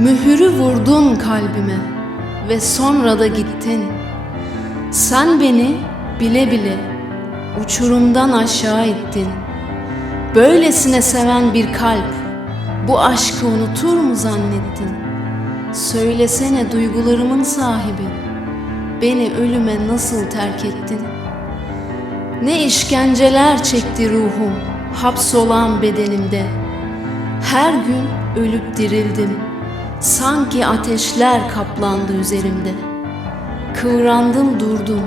Mühürü vurdun kalbime ve sonra da gittin. Sen beni bile bile uçurumdan aşağı ittin. Böylesine seven bir kalp bu aşkı unutur mu zannettin? Söylesene duygularımın sahibi, beni ölüme nasıl terk ettin? Ne işkenceler çekti ruhum, hapsolan bedenimde. Her gün ölüp dirildim, sanki ateşler kaplandı üzerimde. Kıvrandım durdum,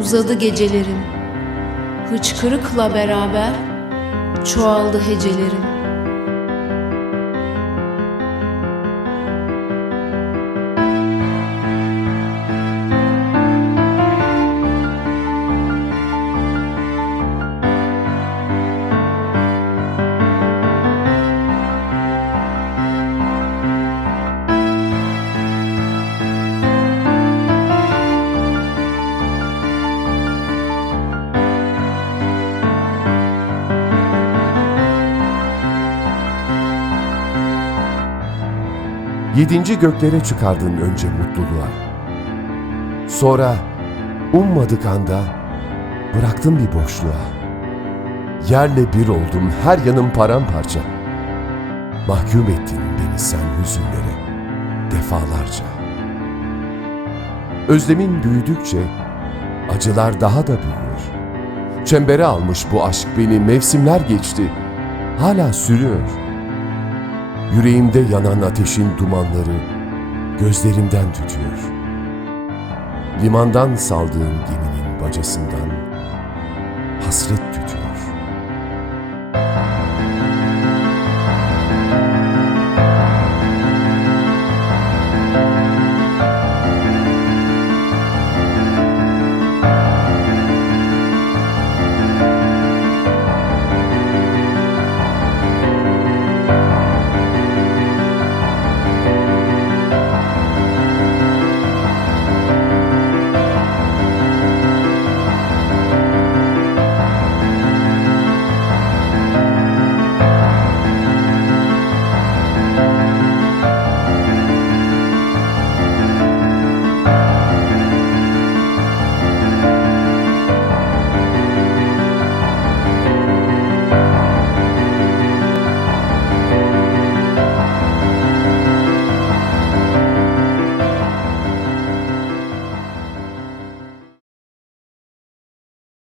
uzadı gecelerim. Hıçkırıkla beraber çoğaldı hecelerim. Yedinci göklere çıkardın önce mutluluğa. Sonra ummadık anda bıraktın bir boşluğa. Yerle bir oldum her yanım paramparça. Mahkum ettin beni sen hüzünlere defalarca. Özlemin büyüdükçe acılar daha da büyüyor. Çembere almış bu aşk beni mevsimler geçti. Hala sürüyor. Yüreğimde yanan ateşin dumanları gözlerimden tütüyor. Limandan saldığım geminin bacasından hasret tütüyor.